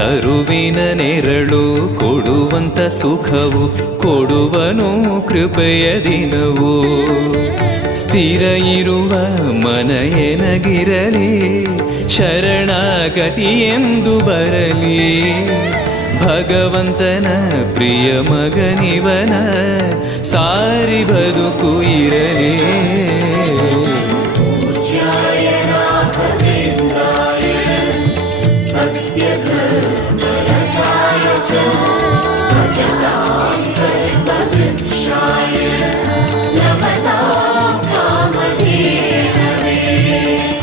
ತರುವಿನ ನೆರಳು ಕೊಡುವಂತ ಸುಖವು ಕೊಡುವನು ಕೃಪೆಯ ದಿನವು. ಸ್ಥಿರ ಇರುವ ಮನ ಎನಗಿರಲಿ ಶರಣಾಗತಿ ಎಂದು ಬರಲಿ. ಭಗವಂತನ ಪ್ರಿಯ ಮಗನಿವನ ಸಾರಿ ಬದುಕು ಇರಲಿ.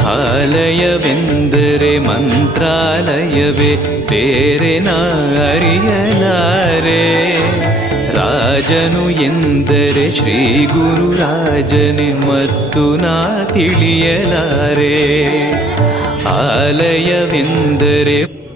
ಆಲಯವೆಂದರೆ ಮಂತ್ರಾಲಯವೇ ಬೇರೆ ನಾ ಅರಿಯಲಾರೆ. ರಾಜನು ಎಂದರೆ ಶ್ರೀ ಗುರುರಾಜನೇ ಮತ್ತು ನಾ ತಿಳಿಯಲಾರೆ. ಆಲಯವೆಂದರೆ